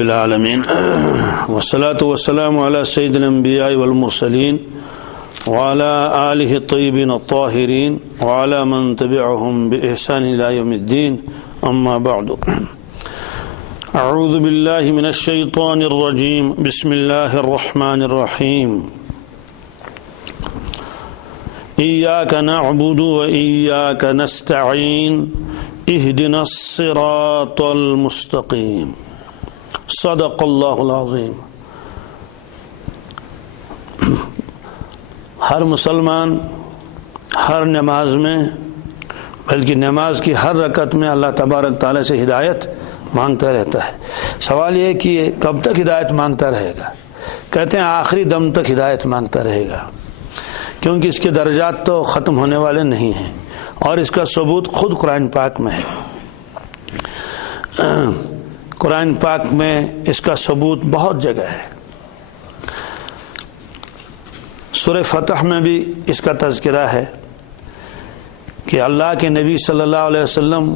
بالعالمین والصلاة والسلام على سید الانبیاء والمرسلین وعلى آلہ الطیبین الطاہرین وعلى من تبعهم بإحسان إلى يوم الدین اما بعد اعوذ باللہ من الشیطان الرجیم بسم اللہ الرحمن الرحیم ایاک نعبد و ایاک نستعین اہدنا الصراط المستقیم صدق اللہ العظیم۔ ہر مسلمان ہر نماز میں بلکہ نماز کی ہر رکعت میں اللہ تبارک تعالیٰ سے ہدایت مانگتا رہتا ہے۔ سوال یہ ہے کہ یہ کب تک ہدایت مانگتا رہے گا؟ کہتے ہیں آخری دم تک ہدایت مانگتا رہے گا، کیونکہ اس کے درجات تو ختم ہونے والے نہیں ہیں، اور اس کا ثبوت خود قرآن پاک میں ہے۔ قرآن پاک میں اس کا ثبوت بہت جگہ ہے۔ سورہ فتح میں بھی اس کا تذکرہ ہے کہ اللہ کے نبی صلی اللہ علیہ وسلم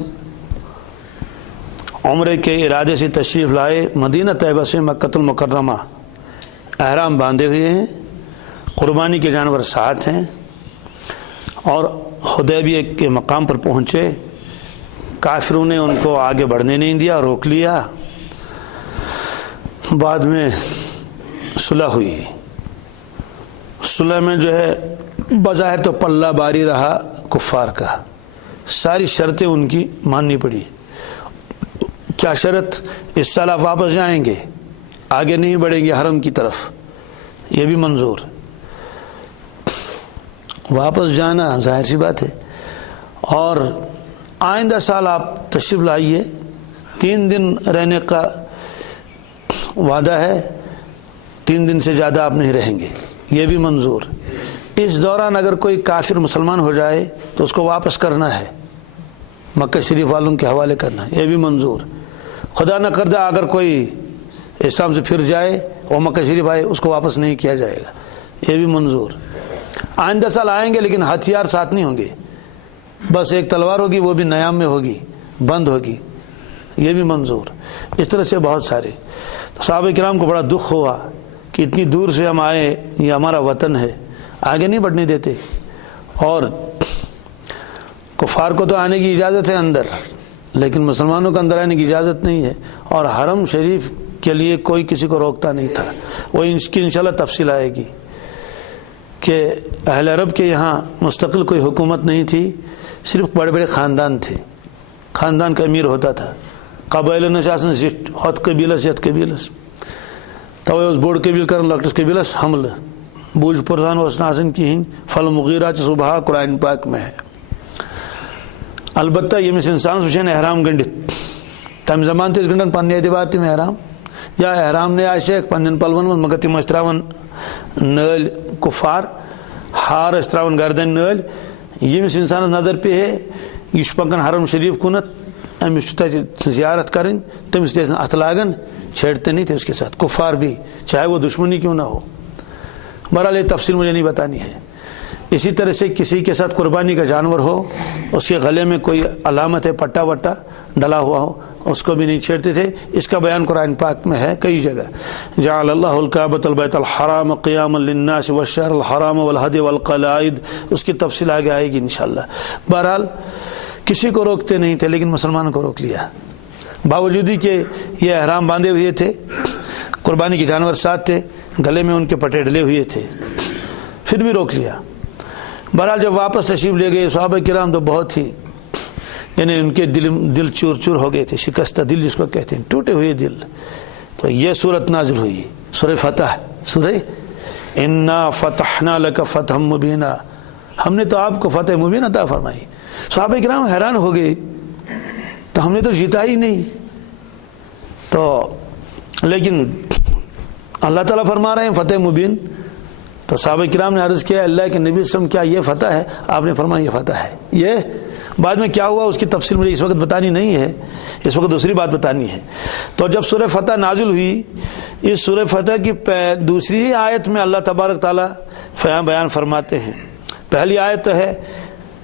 عمرے کے ارادے سے تشریف لائے، مدینہ طیبہ سے مکۃ المکرمہ احرام باندھے ہوئے ہیں، قربانی کے جانور ساتھ ہیں، اور حدیبیہ کے مقام پر پہنچے۔ کافروں نے ان کو آگے بڑھنے نہیں دیا، روک لیا۔ بعد میں صلح ہوئی۔ صلح میں جو ہے بظاہر تو پلہ باری رہا کفار کا، ساری شرطیں ان کی ماننی پڑی۔ کیا شرط؟ اس سال آپ واپس جائیں گے، آگے نہیں بڑھیں گے حرم کی طرف، یہ بھی منظور۔ واپس جانا ظاہر سی بات ہے، اور آئندہ سال آپ تشریف لائیے، 3 دن رہنے کا وعدہ ہے، 3 دن سے زیادہ آپ نہیں رہیں گے، یہ بھی منظور۔ اس دوران اگر کوئی کافر مسلمان ہو جائے تو اس کو واپس کرنا ہے، مکہ شریف والوں کے حوالے کرنا ہے، یہ بھی منظور۔ خدا نہ کردہ اگر کوئی اسلام سے پھر جائے اور مکہ شریف آئے، اس کو واپس نہیں کیا جائے گا، یہ بھی منظور۔ آئندہ سال آئیں گے لیکن ہتھیار ساتھ نہیں ہوں گے، بس ایک تلوار ہوگی، وہ بھی نیام میں ہوگی، بند ہوگی، یہ بھی منظور۔ اس طرح سے بہت سارے صحابہ کرام کو بڑا دکھ ہوا کہ اتنی دور سے ہم آئے، یہ ہمارا وطن ہے، آگے نہیں بڑھنے دیتے، اور کفار کو تو آنے کی اجازت ہے اندر، لیکن مسلمانوں کو اندر آنے کی اجازت نہیں ہے، اور حرم شریف کے لیے کوئی کسی کو روکتا نہیں تھا۔ وہ اس کی انشاءاللہ تفصیل آئے گی کہ اہل عرب کے یہاں مستقل کوئی حکومت نہیں تھی، صرف بڑے بڑے خاندان تھے، خاندان کا امیر ہوتا تھا۔ قبائل نشاسن زٹ ہت قبیلس یت قبیلس توے اس بوڑ قبیل کرن لکٹس قبیلس حملہ، بوجھ پرزان اس ناسن کہین، فل مغیرات صبح قرآن پاک میں ہے۔ البتہ یمس انسان وچھن احرام گنڈت، تم زمان تس گنڈن پنہ اعتبار تم احرام، یا احرام نے آسہ پنن پلون من، مگر تم تراون نل کفار، ہار تراون گردن نل۔ یمس انسان نظر پہ ہے یہ پکان حرم شریف کنت، امس زیارت کریں، تمس اتھ لاگن، چھیڑتے نہیں تھے اس کے ساتھ، کفار بھی، چاہے وہ دشمنی کیوں نہ ہو۔ بہرحال یہ تفصیل مجھے نہیں بتانی ہے۔ اسی طرح سے کسی کے ساتھ قربانی کا جانور ہو، اس کے گلے میں کوئی علامت ہے، پٹا وٹا ڈلا ہوا ہو، اس کو بھی نہیں چھیڑتے تھے۔ اس کا بیان قرآن پاک میں ہے کئی جگہ۔ جعل اللہ الکعبۃ البیت الحرام قیاما للناس والشہر الحرام والہدی والقلائد، اس کی تفصیل آگے آئے گی انشاءاللہ۔ بہرحال کسی کو روکتے نہیں تھے، لیکن مسلمانوں کو روک لیا، باوجود ہی کہ یہ احرام باندھے ہوئے تھے، قربانی کے جانور ساتھ تھے، گلے میں ان کے پٹے ڈلے ہوئے تھے، پھر بھی روک لیا۔ بہرحال جب واپس تشریف لے گئے صحابہ کرام تو بہت ہی، یعنی ان کے دل چور چور ہو گئے تھے، شکستہ دل جس کو کہتے ہیں، ٹوٹے ہوئے دل۔ تو یہ صورت نازل ہوئی، سورہ فتح، سورہ انا فتحنا لک فتحا مبینا، ہم نے تو آپ کو فتح مبین عطا فرمائی۔ صحابہ کرام حیران ہو گئے، تو ہم نے تو جیتا ہی نہیں، تو لیکن اللہ تعالیٰ فرما رہے ہیں فتح مبین۔ تو صحابہ کرام نے عرض کیا اللہ کے نبی صلی اللہ علیہ وسلم کیا یہ فتح ہے؟ آپ نے فرمایا یہ فتح ہے۔ یہ بعد میں کیا ہوا اس کی تفصیل مجھے اس وقت بتانی نہیں ہے، اس وقت دوسری بات بتانی ہے۔ تو جب سورہ فتح نازل ہوئی، اس سورہ فتح کی دوسری آیت میں اللہ تبارک تعالیٰ بیان فرماتے ہیں۔ پہلی آیت ہے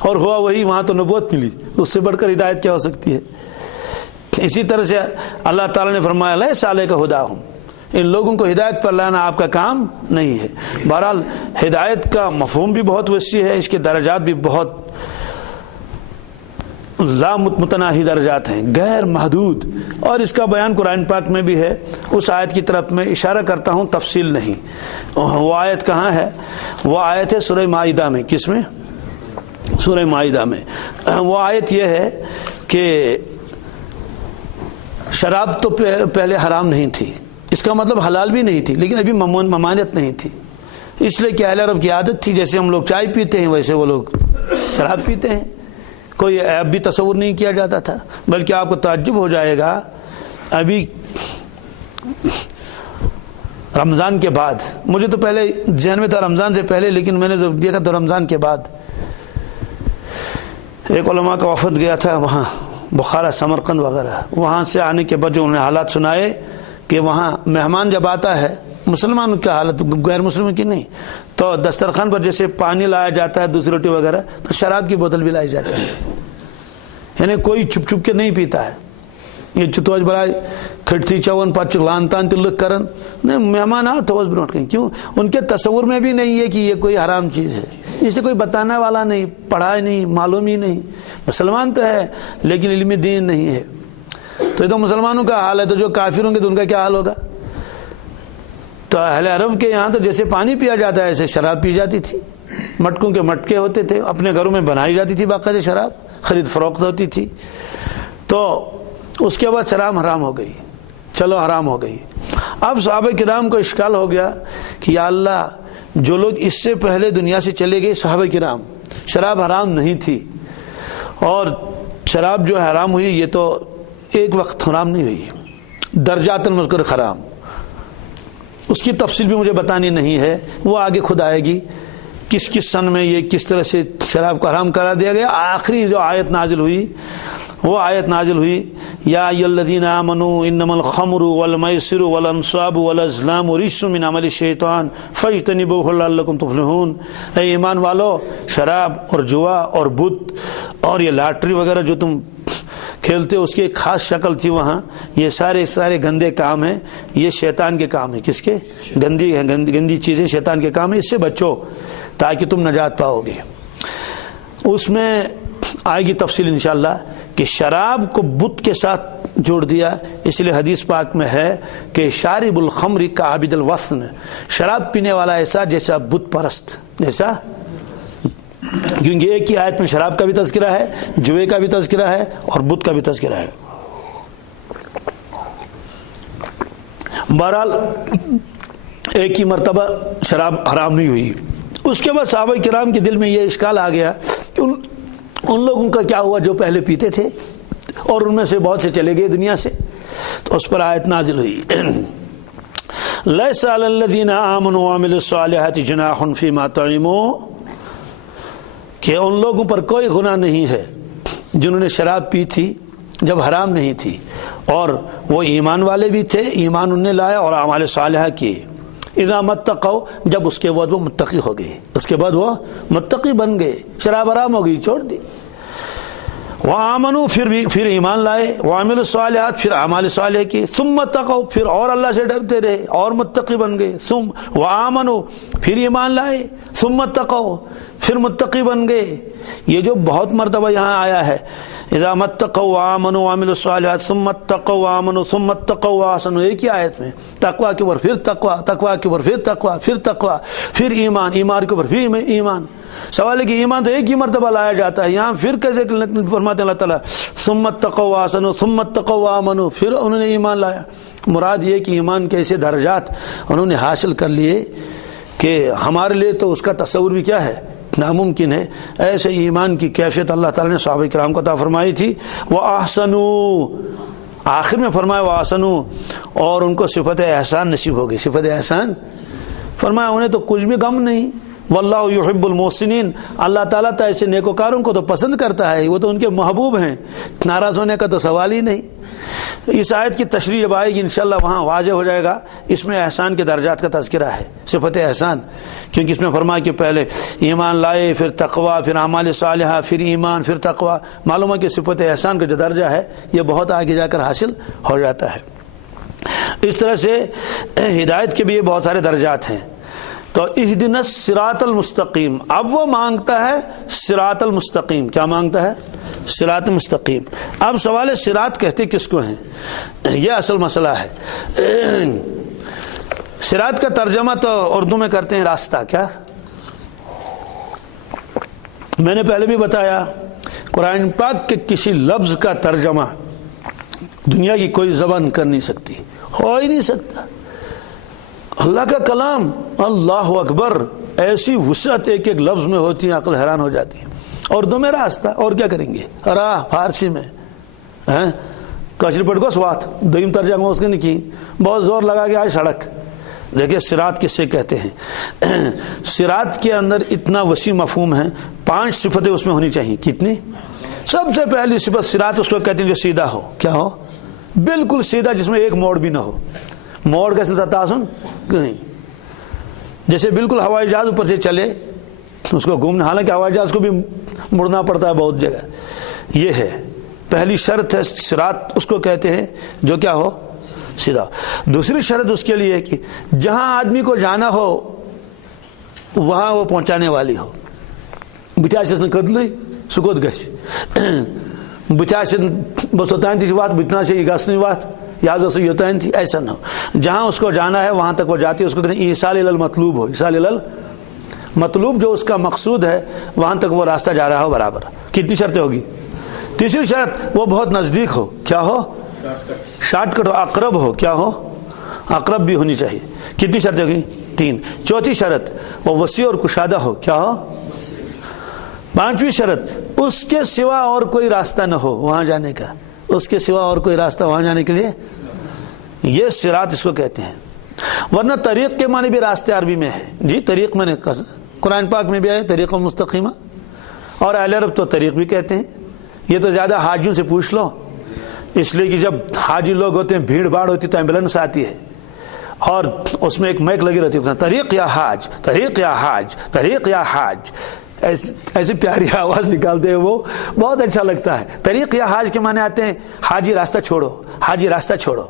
اور ہوا وہی، وہاں تو نبوت ملی، اس سے بڑھ کر ہدایت کیا ہو سکتی ہے؟ اسی طرح سے اللہ تعالیٰ نے فرمایا لیس علیک ہداہم، ان لوگوں کو ہدایت پر لانا آپ کا کام نہیں ہے۔ بہرحال ہدایت کا مفہوم بھی بہت وسیع ہے، اس کے درجات بھی بہت لا متناہی درجات ہیں، غیر محدود، اور اس کا بیان قرآن پاک میں بھی ہے۔ اس آیت کی طرف میں اشارہ کرتا ہوں، تفصیل نہیں۔ وہ آیت کہاں ہے؟ وہ آیت ہے سورہ مائدہ میں۔ کس میں؟ سورہ مائدہ میں۔ وہ آیت یہ ہے کہ شراب تو پہلے حرام نہیں تھی، اس کا مطلب حلال بھی نہیں تھی، لیکن ابھی ممانعت نہیں تھی، اس لیے کہ اہل عرب کی عادت تھی، جیسے ہم لوگ چائے پیتے ہیں ویسے وہ لوگ شراب پیتے ہیں، کوئی عیب بھی تصور نہیں کیا جاتا تھا۔ بلکہ آپ کو تعجب ہو جائے گا، ابھی رمضان کے بعد، مجھے تو پہلے ذہن میں تھا رمضان سے پہلے، لیکن میں نے جب دیکھا تو رمضان کے بعد، ایک علماء کا وفد گیا تھا وہاں بخارا، سمرقند وغیرہ، وہاں سے آنے کے بعد جو انہوں نے حالات سنائے کہ وہاں مہمان جب آتا ہے، مسلمان کی حالت غیر مسلم کی نہیں، تو دسترخوان پر جیسے پانی لایا جاتا ہے، دوسری روٹی وغیرہ، تو شراب کی بوتل بھی لائی جاتی ہے، یعنی کوئی چھپ چھپ کے نہیں پیتا ہے۔ یہ توج برائے کھٹتی چون پچ لان تان تلک کرن، نہیں، مہمان آ تو اس برونٹ کہیں، کیوں؟ ان کے تصور میں بھی نہیں ہے کہ یہ کوئی حرام چیز ہے، اس لیے کوئی بتانے والا نہیں، پڑھائی نہیں، معلوم ہی نہیں، مسلمان تو ہے لیکن علم دین نہیں ہے۔ تو یہ تو مسلمانوں کا حال ہے، تو جو کافر ہوں گے تو ان کا کیا حال ہوگا؟ تو اہل عرب کے یہاں تو جیسے پانی پیا جاتا ہے ایسے شراب پی جاتی تھی، مٹکوں کے مٹکے ہوتے تھے، اپنے گھروں میں بنائی جاتی تھی، باقاعدہ شراب خرید فروخت ہوتی تھی۔ تو اس کے بعد شراب حرام ہو گئی، چلو حرام ہو گئی۔ اب صحابہ کرام کو اشکال ہو گیا کہ یا اللہ، جو لوگ اس سے پہلے دنیا سے چلے گئے صحابہ کرام، شراب حرام نہیں تھی، اور شراب جو حرام ہوئی یہ تو ایک وقت حرام نہیں ہوئی، درجات مذکور حرام، اس کی تفصیل بھی مجھے بتانی نہیں ہے، وہ آگے خود آئے گی، کس کس سن میں یہ کس طرح سے شراب کو حرام قرار دیا گیا۔ آخری جو آیت نازل ہوئی وہ آیت نازل ہوئی یا ایھا الذین آمنوا انما الخمر والمیسر والانصاب والازلام رجس من عمل الشیطان فاجتنبوہ لعلکم تفلحون۔ اے ایمان والو، شراب اور جوا اور بت اور یہ لاٹری وغیرہ جو تم کھیلتے ہو، اس کی ایک خاص شکل تھی وہاں، یہ سارے گندے کام ہیں، یہ شیطان کے کام ہیں۔ کس کے؟ گندی چیزیں شیطان کے کام ہیں، اس سے بچو تاکہ تم نجات پاؤ گے۔ اس میں آئے گی تفصیل انشاءاللہ کہ شراب کو بت کے ساتھ جوڑ دیا، اس لیے حدیث پاک میں ہے کہ شارب الخمر کا عابد الوثن، شراب پینے والا ایسا جیسا بت پرست، جیسا، کیونکہ ایک ہی آیت میں شراب کا بھی تذکرہ ہے، جوے کا بھی تذکرہ ہے اور بت کا بھی تذکرہ ہے۔ بہرحال ایک ہی مرتبہ شراب حرام نہیں ہوئی۔ اس کے بعد صحابہ کرام کے دل میں یہ اشکال آ گیا کہ ان لوگوں کا کیا ہوا جو پہلے پیتے تھے، اور ان میں سے بہت سے چلے گئے دنیا سے۔ تو اس پر آیت نازل ہوئی لیس علی الذین آمنوا وعملوا الصالحات جناح فیما طعموا، کہ ان لوگوں پر کوئی گناہ نہیں ہے جنہوں نے شراب پی تھی جب حرام نہیں تھی، اور وہ ایمان والے بھی تھے، ایمان انہیں لایا اور اعمال صالحہ کیے۔ اذا متقوا، جب اس کے بعد وہ متقی ہو گئے، اس کے بعد وہ متقی بن گئے، شراب حرام ہو گئی، چھوڑ دی۔ وآمنوا، پھر ایمان لائے، وعملوا الصالحات، پھر اعمال صالح کی، ثم اتقوا، پھر اور اللہ سے ڈرتے رہے اور متقی بن گئے، وآمنوا، پھر ایمان لائے، ثم اتقوا، پھر متقی بن گئے۔ یہ جو بہت مرتبہ یہاں آیا ہے، اذا متقوا وآمنوا وعملوا الصالحات ثم اتقوا وآمنوا ثم اتقوا واحسنوا، ایک ہی آیت میں تقوی کے اوپر پھر تقوی، تقوی کے اوپر پھر تقوی، پھر تقوی، پھر ایمان، ایمان کے اوپر پھر ایمان۔ سوال ہے کہ ایمان تو ایک ہی مرتبہ لایا جاتا ہے، یہاں پھر کیسے فرماتے ہیں اللہ تعالیٰ ثم اتقوا واحسنوا ثم اتقوا وآمنوا، پھر انہوں نے ایمان لایا۔ مراد یہ کہ ایمان کے ایسے درجات انہوں نے حاصل کر لیے کہ ہمارے لیے تو اس کا تصور بھی کیا ہے، ناممکن ہے۔ ایسے ایمان کی کیفیت اللہ تعالیٰ نے صحابہ کرام کو عطا فرمائی تھی۔ وَأَحْسَنُوا، آخر میں فرمایا وَأَحْسَنُوا، اور ان کو صفت احسان نصیب ہو گئی۔ صفت احسان فرمایا انہیں تو کچھ بھی غم نہیں، واللہ یحب المحسنین، اللہ تعالیٰ تو ایسے نیکوکاروں کو تو پسند کرتا ہے، وہ تو ان کے محبوب ہیں، ناراض ہونے کا تو سوال ہی نہیں۔ اس آیت کی تشریح جب آئے گی انشاءاللہ وہاں واضح ہو جائے گا اس میں احسان کے درجات کا تذکرہ ہے، صفت احسان، کیونکہ اس میں فرمایا کہ پہلے ایمان لائے، پھر تقوی، پھر اعمال صالحہ، پھر ایمان، پھر تقوی. معلوم ہے کہ صفت احسان کا جو درجہ ہے یہ بہت آگے جا کر حاصل ہو جاتا ہے. اس طرح سے ہدایت کے بھی یہ بہت سارے درجات ہیں. تو اہدنا الصراط المستقیم، اب وہ مانگتا ہے صراط المستقیم. کیا مانگتا ہے؟ صراط مستقیم. اب سوال صراط کہتے کس کو ہیں، یہ اصل مسئلہ ہے. صراط کا ترجمہ تو اردو میں کرتے ہیں راستہ. کیا میں نے پہلے بھی بتایا قرآن پاک کے کسی لفظ کا ترجمہ دنیا کی کوئی زبان کر نہیں سکتی، ہو ہی نہیں سکتا. اللہ کا کلام، اللہ اکبر، ایسی وسعت ایک ایک لفظ میں ہوتی ہے، عقل حیران ہو جاتی ہے. اردو میں راستہ، اور کیا کریں گے؟ راہ فارسی میں کاشر پٹ کو سوات دویم ترجمہ اس نے کی، بہت زور لگا کے آج سڑک. دیکھیں صراط کس سے کہتے ہیں؟ صراط کے اندر اتنا وسیع مفہوم ہے، 5 صفتیں اس میں ہونی چاہیے. کتنی؟ سب سے پہلی صفت صراط اس کو کہتے ہیں جو سیدھا ہو. کیا ہو؟ بالکل سیدھا، جس میں ایک موڑ بھی نہ ہو. موڑ کیسے تعصن نہیں، جیسے بالکل ہوائی جہاز اوپر سے چلے اس کو گھومنا، حالانکہ ہوائی جہاز کو بھی مڑنا پڑتا ہے بہت جگہ. یہ ہے پہلی شرط ہے، صراط اس کو کہتے ہیں جو کیا ہو؟ سیدھا. دوسری شرط اس کے لیے ہے کہ جہاں آدمی کو جانا ہو وہاں وہ پہنچانے والی ہو. بچاس نے قدل سکوت گش بچاس بس اوتان تھی وات بتنا سے یہ گھس نہیں وات یاد سے یوتان تھی، ایسا نہ ہو. جہاں اس کو جانا ہے وہاں تک وہ جاتی ہے. اس کو کہتے ہیں ایصال الی المطلوب ہو. ایصال الی المطلوب، جو اس کا مقصود ہے وہاں تک وہ راستہ جا رہا ہو برابر. کتنی شرطیں ہوگی؟ تیسری شرط وہ بہت نزدیک ہو. کیا ہو؟ شارٹ کٹ ہو، اقرب ہو. کیا ہو؟ اقرب بھی ہونی چاہیے. کتنی شرطیں ہوگی؟ 3. چوتھی شرط وہ وسیع اور کشادہ ہو. کیا ہو؟ 5ویں شرط اس کے سوا اور کوئی راستہ نہ ہو وہاں جانے کا، اس کے سوا اور کوئی راستہ وہاں جانے کے لیے. یہ صراط اس کو کہتے ہیں. ورنہ طریق کے معنی بھی راستے عربی میں ہے. جی طریق میں نے قرآن پاک میں بھی آئے طریق المستقیمہ، اور اہل عرب تو طریق بھی کہتے ہیں. یہ تو زیادہ حاجیوں سے پوچھ لو، اس لیے کہ جب حاجی لوگ ہوتے ہیں بھیڑ بھاڑ ہوتی تو ایمبولینس آتی ہے اور اس میں ایک مائک لگی رہتی ہے، طریق یا حاج، طریق یا حاج، طریق یا حاج، ایسی پیاری آواز نکالتے ہیں، وہ بہت اچھا لگتا ہے. طریق یا حاج کے معنی آتے ہیں حاجی راستہ چھوڑو، حاجی راستہ چھوڑو.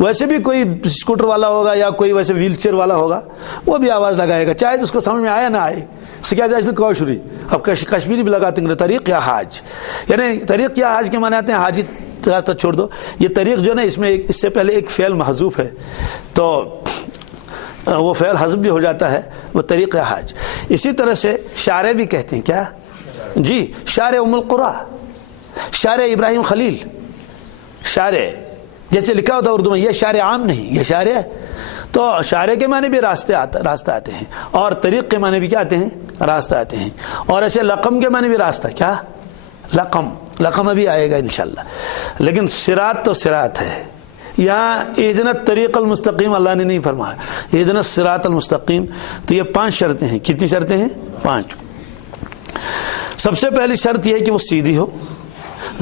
ویسے بھی کوئی اسکوٹر والا ہوگا یا کوئی ویسے ویل چیئر والا ہوگا وہ بھی آواز لگائے گا، چاہے اس کو سمجھ میں آیا نہ آئے. سکھا جائے اس نے کوشری، اب کشمیری بھی لگاتے ہیں طریق یا حاج، یعنی طریق یا حاج کے معنی آتے ہیں حاجی راستہ چھوڑ دو. یہ طریق جو نا اس میں اس سے پہلے ایک فعل محذوف ہے تو وہ فعل حذف بھی ہو جاتا ہے، وہ طریق حاج. اسی طرح سے شارع بھی کہتے ہیں. کیا؟ جی شارع ام القرا، شارع ابراہیم خلیل. شارع جیسے لکھا ہوتا اردو میں، یہ شارع عام نہیں، یہ شارع ہے. تو شارع کے معنی بھی راستہ آتے ہیں، اور طریق کے معنی بھی کیا آتے ہیں؟ راستہ آتے ہیں. اور ایسے لقم کے معنی بھی راستہ. کیا؟ لقم ابھی آئے گا انشاءاللہ. لیکن صراط تو صراط ہے. یہاں اہدنا الطریق المستقیم اللہ نے نہیں فرمایا، اہدنا الصراط المستقیم. تو یہ 5 شرطیں ہیں. کتنی شرطیں ہیں؟ 5. سب سے پہلی شرط یہ ہے کہ وہ سیدھی ہو.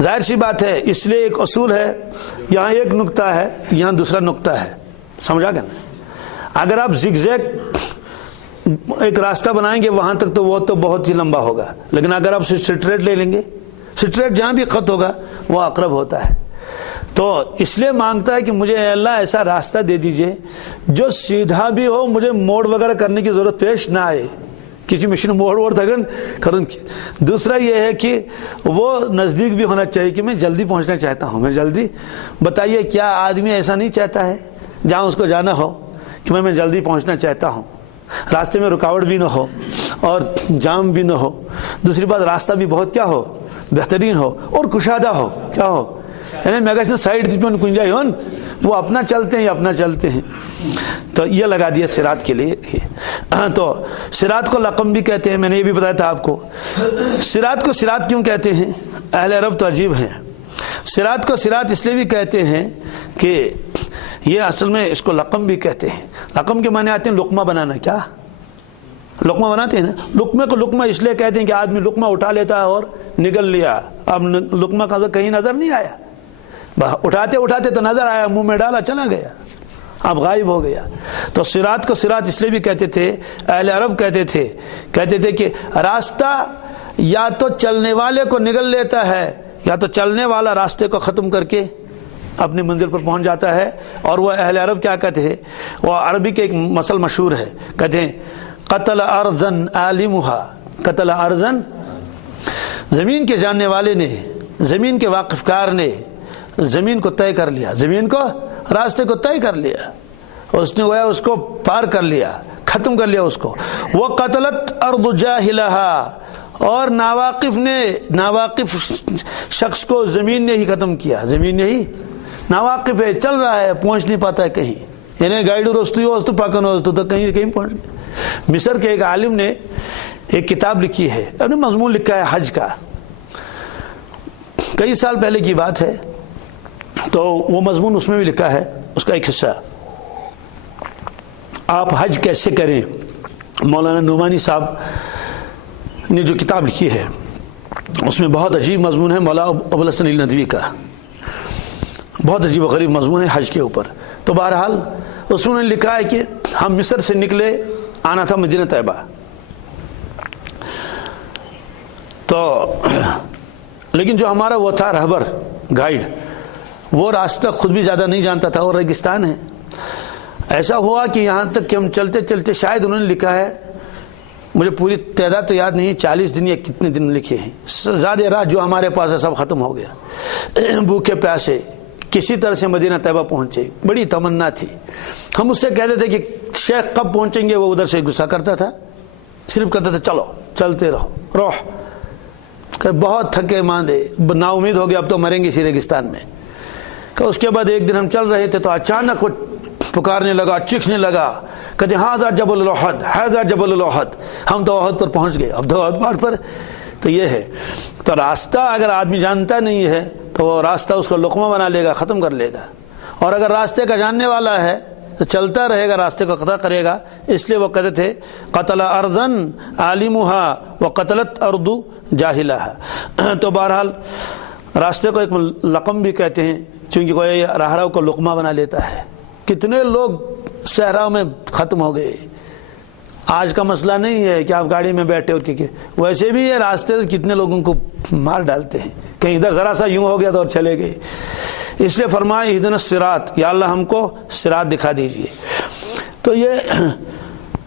ظاہر سی بات ہے، اس لیے ایک اصول ہے، یہاں ایک نقطہ ہے، یہاں دوسرا نقطہ ہے. سمجھا گیا؟ اگر آپ زگ زیگ ایک راستہ بنائیں گے وہاں تک تو وہ تو بہت ہی لمبا ہوگا، لیکن اگر آپ اسٹریٹ لے لیں گے، اسٹریٹ جہاں بھی خط ہوگا وہ اقرب ہوتا ہے. تو اس لیے مانگتا ہے کہ مجھے اے اللہ ایسا راستہ دے دیجئے جو سیدھا بھی ہو، مجھے موڑ وغیرہ کرنے کی ضرورت پیش نہ آئے، کسی مشین موڑ تھگن کرن کی. دوسرا یہ ہے کہ وہ نزدیک بھی ہونا چاہیے کہ میں جلدی پہنچنا چاہتا ہوں، میں جلدی. بتائیے کیا آدمی ایسا نہیں چاہتا ہے جہاں اس کو جانا ہو کہ میں جلدی پہنچنا چاہتا ہوں، راستے میں رکاوٹ بھی نہ ہو اور جام بھی نہ ہو. دوسری بات راستہ بھی بہت کیا ہو؟ بہترین ہو اور کشادہ ہو. کیا ہو؟ یعنی میگا سائڈ کنجائی ہون، وہ اپنا چلتے ہیں یا اپنا چلتے ہیں. تو یہ لگا دیا صراط کے لیے. تو صراط کو لقم بھی کہتے ہیں، میں نے یہ بھی بتایا تھا آپ کو. صراط کو صراط کیوں کہتے ہیں؟ اہل عرب تو عجیب ہیں. صراط کو صراط اس لیے بھی کہتے ہیں کہ یہ اصل میں اس کو لقم بھی کہتے ہیں. لقم کے معنی آتے ہیں لقمہ بنانا. کیا؟ لقمہ بناتے ہیں نا. لقمے کو لقمہ اس لیے کہتے ہیں کہ آدمی لقمہ اٹھا لیتا ہے اور نگل لیا، اب لقمہ کا کہیں نظر نہیں آیا. اٹھاتے اٹھاتے تو نظر آیا، منہ میں ڈالا چلا گیا، اب غائب ہو گیا۔ تو صراط کو صراط اس لیے بھی کہتے تھے، اہل عرب کہتے تھے کہ راستہ یا تو چلنے والے کو نگل لیتا ہے یا تو چلنے والا راستے کو ختم کر کے اپنی منزل پر پہنچ جاتا ہے۔ اور وہ اہل عرب کیا کہتے ہیں، وہ عربی کے ایک مثل مشہور ہے، کہتے ہیں قتل ارضن عالمها، قتل ارضن، زمین کے جاننے والے نے، زمین کے واقف کار نے زمین کو طے کر لیا، زمین کو، راستے کو طے کر لیا، اس نے گویا اس کو پار کر لیا، ختم کر لیا اس کو۔ وہ قتلت ارض جاہلہا، اور ناواقف شخص کو زمین نے ہی ختم کیا، زمین نے ہی، ناواقف ہے، چل رہا ہے، پہنچ نہیں پاتا ہے کہیں، یعنی گائیڈ وسطو پاکن وسطو تو کہیں پہنچ گیا۔ مصر کے ایک عالم نے ایک کتاب لکھی ہے، اپنے مضمون لکھا ہے حج کا، کئی سال پہلے کی بات ہے، تو وہ مضمون اس میں بھی لکھا ہے، اس کا ایک حصہ آپ حج کیسے کریں، مولانا نعمانی صاحب نے جو کتاب لکھی ہے اس میں بہت عجیب مضمون ہے، مولانا ابو الحسن الندوی کا، بہت عجیب و غریب مضمون ہے حج کے اوپر۔ تو بہرحال اس میں لکھا ہے کہ ہم مصر سے نکلے، آنا تھا مدینہ طیبہ، تو لیکن جو ہمارا وہ تھا رہبر، گائیڈ، وہ راستہ خود بھی زیادہ نہیں جانتا تھا اور ریگستان ہے۔ ایسا ہوا کہ یہاں تک کہ ہم چلتے چلتے، شاید انہوں نے لکھا ہے، مجھے پوری تعداد تو یاد نہیں، 40 دن یا کتنے دن لکھے ہیں، زیادہ رات جو ہمارے پاس ہے سب ختم ہو گیا، بھوکے پیاسے کسی طرح سے مدینہ طیبہ پہنچے، بڑی تمنا تھی۔ ہم اس سے کہتے تھے کہ شیخ کب پہنچیں گے، وہ ادھر سے غصہ کرتا تھا، صرف کہتا تھا چلو چلتے رہو، کہ بہت تھکے ماندے، نا امید ہو گیا اب تو مریں گے اسی ریگستان میں۔ کہ اس کے بعد ایک دن ہم چل رہے تھے تو اچانک وہ پکارنے لگا، چیخنے لگا، کہتے ہاذا جبل الاحد، ہاذا جبل الاحد، ہم تو احد پر پہنچ گئے، اب تو احد پہاڑ پر۔ تو یہ ہے، تو راستہ اگر آدمی جانتا نہیں ہے تو وہ راستہ اس کو لقمہ بنا لے گا، ختم کر لے گا، اور اگر راستے کا جاننے والا ہے تو چلتا رہے گا، راستے کو قطع کرے گا۔ اس لیے وہ کہتے تھے قتل ارضن عالمها وقتلت ارض جاہلها۔ تو بہرحال راستے کو ایک لقم بھی کہتے ہیں، چونکہ کوئی راہرو کو لقمہ بنا لیتا ہے۔ کتنے لوگ صحرا میں ختم ہو گئے۔ آج کا مسئلہ نہیں ہے کہ آپ گاڑی میں بیٹھے اور ویسے بھی یہ راستے کتنے لوگوں کو مار ڈالتے ہیں، کہیں ادھر ذرا سا یوں ہو گیا تو اور چلے گئے۔ اس لیے فرمایا اہدنا الصراط، یا اللہ ہم کو صراط دکھا دیجئے۔ تو یہ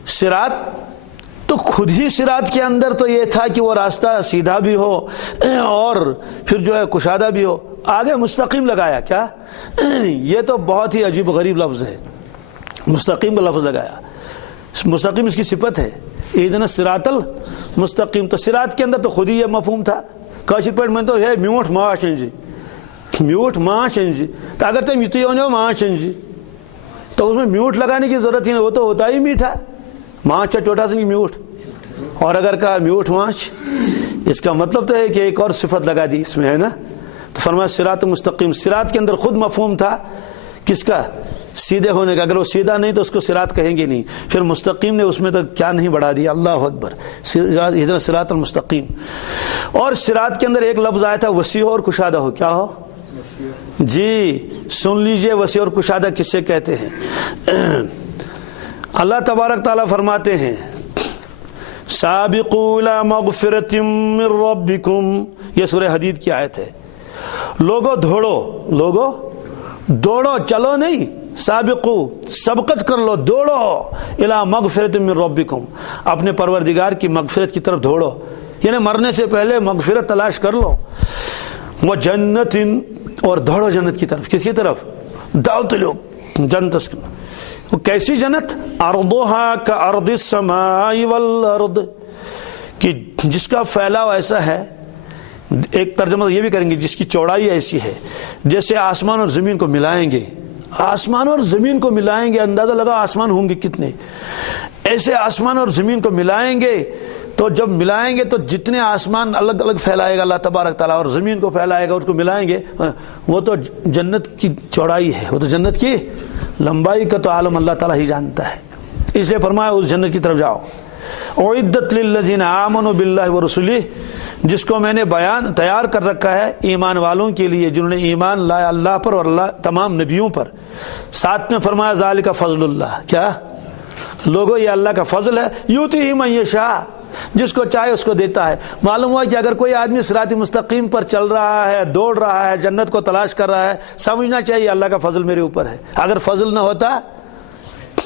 صراط تو خود ہی صراط کے اندر تو یہ تھا کہ وہ راستہ سیدھا بھی ہو اور پھر جو ہے کشادہ بھی ہو، آگے مستقیم لگایا کیا؟ یہ تو بہت ہی عجیب و غریب لفظ ہے، مستقیم کا لفظ لگایا۔ مستقیم اس کی صفت ہے، اہدنا الصراط المستقیم۔ تو صراط کے اندر تو خود ہی یہ مفہوم تھا، کاشر پہ میں تو ہے میوٹ ماش جی، میوٹ ماش جی، تو اگر تم یوتی ہو ماش جی تو اس میں میوٹ لگانے کی ضرورت ہی نہیں، وہ تو ہوتا ہی میٹھا، ماچ چوٹا سنگھ میوٹ۔ اور اگر کہا میوٹ ماچ، اس کا مطلب تو ہے کہ ایک اور صفت لگا دی اس میں، ہے نا۔ تو فرمایا صراط مستقیم، صراط کے اندر خود مفہوم تھا کس کا؟ سیدھے ہونے کا۔ اگر وہ سیدھا نہیں تو اس کو صراط کہیں گے نہیں، پھر مستقیم نے اس میں تو کیا نہیں بڑھا دیا، اللہ اکبر، اہدنا الصراط المستقیم۔ اور صراط کے اندر ایک لفظ آیا تھا وسیع اور کشادہ ہو، کیا ہو جی؟ سن لیجئے وسیع اور کشادہ کس سے کہتے ہیں۔ اللہ تبارک تعالیٰ فرماتے ہیں سابقوا الی مغفرۃ من ربکم، یہ سورہ حدید کی آیت ہے۔ لوگو دوڑو، چلو نہیں، سابقو سبقت کر لو، دوڑو، الی مغفرۃ من ربکم، اپنے پروردگار کی مغفرت کی طرف دوڑو، یعنی مرنے سے پہلے مغفرت تلاش کر لو۔ وہ جنت، اور دوڑو جنت کی طرف، کس کی طرف؟ دعوت لوگ جنت، وہ کیسی جنت؟ ارضھا کارض السماء والارض، کہ جس کا پھیلاؤ ایسا ہے، ایک ترجمہ یہ بھی کریں گے جس کی چوڑائی ایسی ہے جیسے آسمان اور زمین کو ملائیں گے، آسمان اور زمین کو ملائیں گے، اندازہ لگا آسمان ہوں گے کتنے، ایسے آسمان اور زمین کو ملائیں گے، تو جب ملائیں گے تو جتنے آسمان الگ الگ پھیلائے گا اللہ تبارک تعالیٰ اور زمین کو پھیلائے گا، اس کو ملائیں گے، وہ تو جنت کی چوڑائی ہے، وہ تو جنت کی لمبائی کا تو عالم اللہ تعالیٰ ہی جانتا ہے۔ اس لیے فرمایا اس جنت کی طرف جاؤ۔ اعدت للذین آمنوا باللہ ورسلہ، جس کو میں نے بیان تیار کر رکھا ہے ایمان والوں کے لیے جنہوں نے ایمان لایا اللہ پر اور اللہ تمام نبیوں پر۔ ساتھ میں فرمایا ذالک فضل اللہ، کیا لوگوں یہ اللہ کا فضل ہے، یؤتیہ من یشاء، جس کو چاہے اس کو دیتا ہے۔ معلوم ہوا کہ اگر کوئی آدمی صراط مستقیم پر چل رہا ہے، دوڑ رہا ہے، جنت کو تلاش کر رہا ہے، سمجھنا چاہیے اللہ کا فضل میرے اوپر ہے۔ اگر فضل نہ ہوتا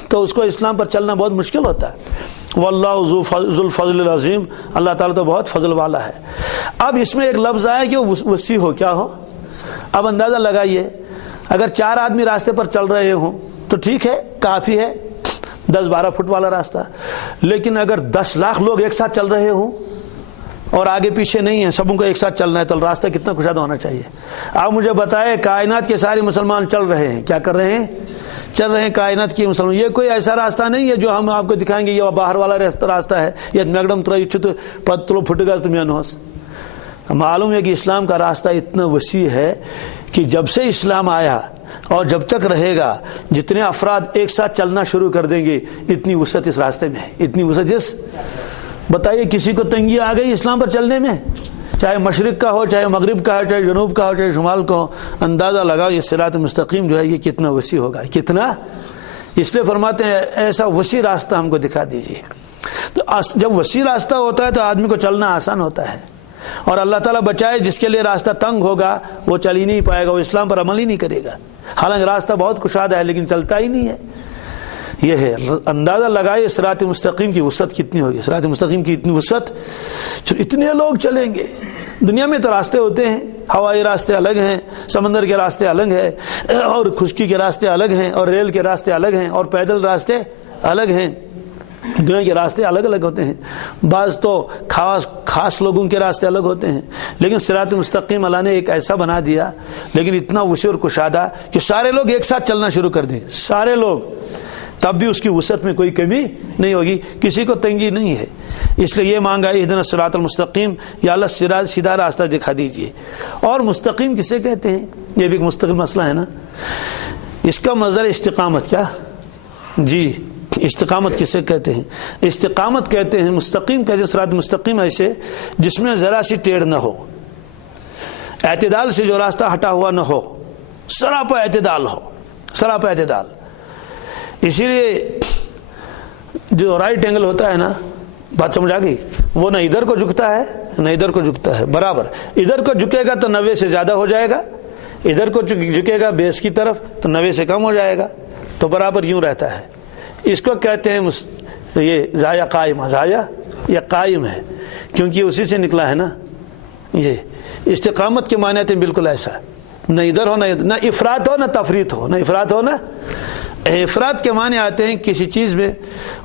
تو اس کو اسلام پر چلنا بہت مشکل ہوتا ہے۔ واللہ ذو الفضل العظیم، اللہ تعالیٰ تو بہت فضل والا ہے۔ اب اس میں ایک لفظ آیا کہ وہ وسیع ہو، کیا ہو؟ اب اندازہ لگائیے، اگر 4 آدمی راستے پر چل رہے ہوں تو ٹھیک ہے، کافی ہے، 10-12 فٹ والا راستہ۔ لیکن اگر 10 لاکھ لوگ ایک ساتھ چل رہے ہوں اور آگے پیچھے نہیں ہیں، سب کو ایک ساتھ چلنا ہے، تو راستہ کتنا کشادہ ہونا چاہیے؟ آپ مجھے بتائیں، کائنات کے سارے مسلمان چل رہے ہیں، کیا کر رہے ہیں؟ چل رہے ہیں کائنات کی مسلمان۔ یہ کوئی ایسا راستہ نہیں ہے جو ہم آپ کو دکھائیں گے یہ باہر والا راستہ ہے، یہ میگڈم ترچت پتلو پھٹ گا تو مینوس۔ معلوم ہے کہ اسلام کا راستہ اتنا وسیع ہے کہ جب سے اسلام آیا اور جب تک رہے گا، جتنے افراد ایک ساتھ چلنا شروع کر دیں گے، اتنی وسعت اس راستے میں ہے، اتنی وسعت بتائیے کسی کو تنگی آ گئی اسلام پر چلنے میں، چاہے مشرق کا ہو، چاہے مغرب کا ہو، چاہے جنوب کا ہو، چاہے شمال کا ہو، اندازہ لگاؤ یہ صراط مستقیم جو ہے یہ کتنا وسیع ہوگا، کتنا۔ اس لیے فرماتے ہیں ایسا وسیع راستہ ہم کو دکھا دیجیے۔ تو جب وسیع راستہ ہوتا ہے تو آدمی کو چلنا آسان ہوتا ہے، اور اللہ تعالیٰ بچائے جس کے لیے راستہ تنگ ہوگا وہ چل ہی نہیں پائے گا، وہ اسلام پر عمل ہی نہیں کرے گا، حالانکہ راستہ بہت کشادہ ہے لیکن چلتا ہی نہیں ہے۔ یہ ہے اندازہ لگائے صراط مستقیم کی وسعت کتنی ہوگی، صراط مستقیم کی اتنی وسعت، اتنے لوگ چلیں گے۔ دنیا میں تو راستے ہوتے ہیں، ہوائی راستے الگ ہیں، سمندر کے راستے الگ ہیں، اور خشکی کے راستے الگ ہیں، اور ریل کے راستے الگ ہیں، اور پیدل راستے الگ ہیں، دنیا کے راستے الگ الگ ہوتے ہیں، بعض تو خاص لوگوں کے راستے الگ ہوتے ہیں، لیکن صراط مستقیم اللہ نے ایک ایسا بنا دیا، لیکن اتنا وسیع اور کشادہ کہ سارے لوگ ایک ساتھ چلنا شروع کر دیں، سارے لوگ، تب بھی اس کی وسعت میں کوئی کمی نہیں ہوگی، کسی کو تنگی نہیں ہے۔ اس لیے یہ مانگا اہدنا الصراط المستقیم، یا اللہ سیدھا راستہ دکھا دیجئے۔ اور مستقیم کسے کہتے ہیں؟ یہ بھی ایک مستقل مسئلہ ہے نا۔ اس کا مصدر استقامت، کیا جی استقامت کسے کہتے ہیں؟ استقامت کہتے ہیں، مستقیم کہتے ہیں، صراط مستقیم ایسے جس میں ذرا سی ٹیڑھ نہ ہو، اعتدال سے جو راستہ ہٹا ہوا نہ ہو، سراپا اعتدال ہو، سراپا اعتدال۔ اسی لیے جو رائٹ اینگل ہوتا ہے نا، بات سمجھ آ گئی، وہ نہ ادھر کو جھکتا ہے نہ ادھر کو جھکتا ہے، برابر۔ ادھر کو جھکے گا تو 90 سے زیادہ ہو جائے گا، ادھر کو جھکے گا بیس کی طرف تو 90 سے کم ہو جائے گا، تو برابر یوں رہتا ہے۔ اس کو کہتے ہیں یہ زایا قائم، زایا یا قائم ہے، کیونکہ اسی سے نکلا ہے نا۔ یہ استقامت کے معنی ہیں بالکل ایسا، نہ ادھر ہو نہ افراط ہو نہ تفریط ہو، نہ افراط ہو نہ۔ افراط کے معنی آتے ہیں کسی چیز میں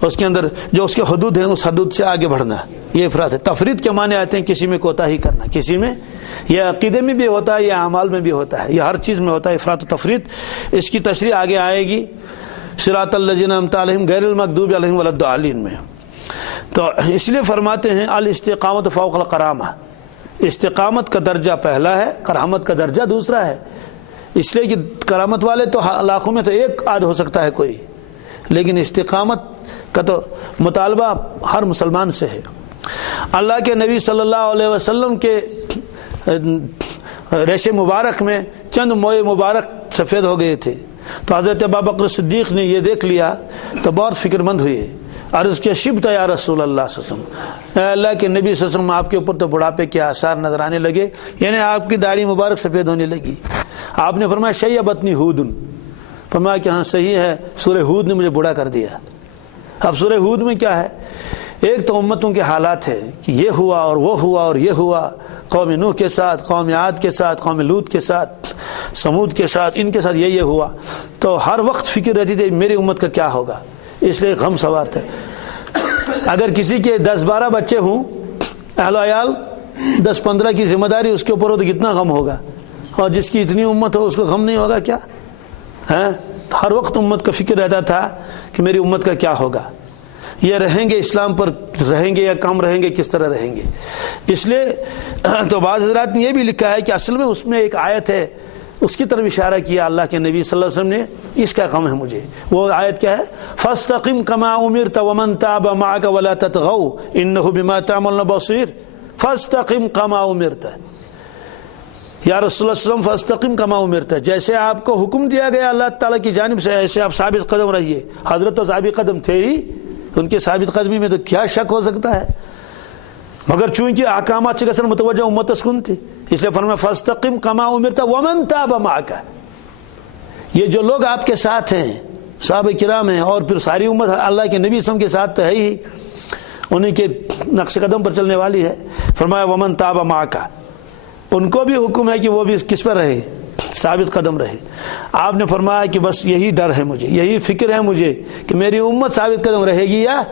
اس کے اندر جو اس کے حدود ہیں اس حدود سے آگے بڑھنا، یہ افراط ہے۔ تفریط کے معنی آتے ہیں کسی میں کوتاہی کرنا، کسی میں، یہ عقیدے میں بھی ہوتا ہے، یہ اعمال میں بھی ہوتا ہے، یہ ہر چیز میں ہوتا ہے افراط و تفریط۔ اس کی تشریح آگے آئے گی صراط الذین انعمت علیہم غیر المغضوب علیہم ولا الضالین میں۔ تو اس لیے فرماتے ہیں الاستقامت فوق القرامہ، استقامت کا درجہ پہلا ہے، کرامت کا درجہ دوسرا ہے۔ اس لیے کہ کرامت والے تو لاکھوں میں تو ایک آدھ ہو سکتا ہے کوئی، لیکن استقامت کا تو مطالبہ ہر مسلمان سے ہے۔ اللہ کے نبی صلی اللہ علیہ وسلم کے ریش مبارک میں چند موئے مبارک سفید ہو گئے تھے، تو حضرت ابوبکر صدیق نے یہ دیکھ لیا تو بہت فکر مند ہوئے، عرض کیا شبت یا رسول اللہ صلی اللہ علیہ وسلم، اے اللہ کے نبی صلی اللہ علیہ وسلم آپ کے اوپر تو بڑھاپے کے آثار نظر آنے لگے، یعنی آپ کی داڑھی مبارک سفید ہونے لگی۔ آپ نے فرمایا شیبتنی ہود، فرمایا کہ ہاں صحیح ہے، سورہ ہود نے مجھے بوڑھا کر دیا۔ اب سورہ ہود میں کیا ہے؟ ایک تو امتوں کے حالات ہے کہ یہ ہوا اور وہ ہوا اور یہ ہوا، قوم نوح کے ساتھ، قوم عاد کے ساتھ، قوم لوط کے ساتھ، سمود کے ساتھ، ان کے ساتھ یہ ہوا، تو ہر وقت فکر رہتی تھی میری امت کا کیا ہوگا، اس لیے غم سوار تھے۔ اگر کسی کے 10-12 بچے ہوں، اہل و عیال 10-15 کی ذمہ داری اس کے اوپر ہو تو کتنا غم ہوگا، اور جس کی اتنی امت ہو اس کو غم نہیں ہوگا کیا ہے؟ ہر وقت امت کا فکر رہتا تھا کہ میری امت کا کیا ہوگا، یہ رہیں گے اسلام پر رہیں گے یا کم رہیں گے، کس طرح رہیں گے۔ اس لیے تو بعض حضرات نے یہ بھی لکھا ہے کہ اصل میں اس میں ایک آیت ہے، اس کی طرف اشارہ کیا اللہ کے نبی صلی اللہ علیہ وسلم نے، اس کا غم ہے مجھے۔ وہ آیت کیا ہے؟ فاستقم کما امرت ومن تاب معك ولا تطغوا انه بما تعملون بصير۔ فاستقم کما امرت، یا رسول اللہ صلی اللہ علیہ وسلم فاستقم کما امرت، جیسے آپ کو حکم دیا گیا اللہ تعالیٰ کی جانب سے ایسے آپ ثابت قدم رہیے۔ حضرت تو ثابت قدم تھے ہی، ان کے ثابت قدمی میں تو کیا شک ہو سکتا ہے، مگر چونکہ احکامات سے گژھن متوجہ امتس کن تھی، اس لیے فرمایا فاستقم کما امرت ومن تاب معک۔ یہ جو لوگ آپ کے ساتھ ہیں، صحابہ کرام ہیں، اور پھر ساری امت اللہ کے نبی صلی اللہ علیہ وسلم کے ساتھ تو ہے ہی، انہیں کے نقش قدم پر چلنے والی ہے۔ فرمایا ومن تاب معک، ان کو بھی حکم ہے کہ وہ بھی کس پر رہے، ثابت قدم رہے۔ آپ نے فرمایا کہ بس یہی ڈر ہے مجھے، یہی فکر ہے مجھے کہ میری امت ثابت قدم رہے گی یا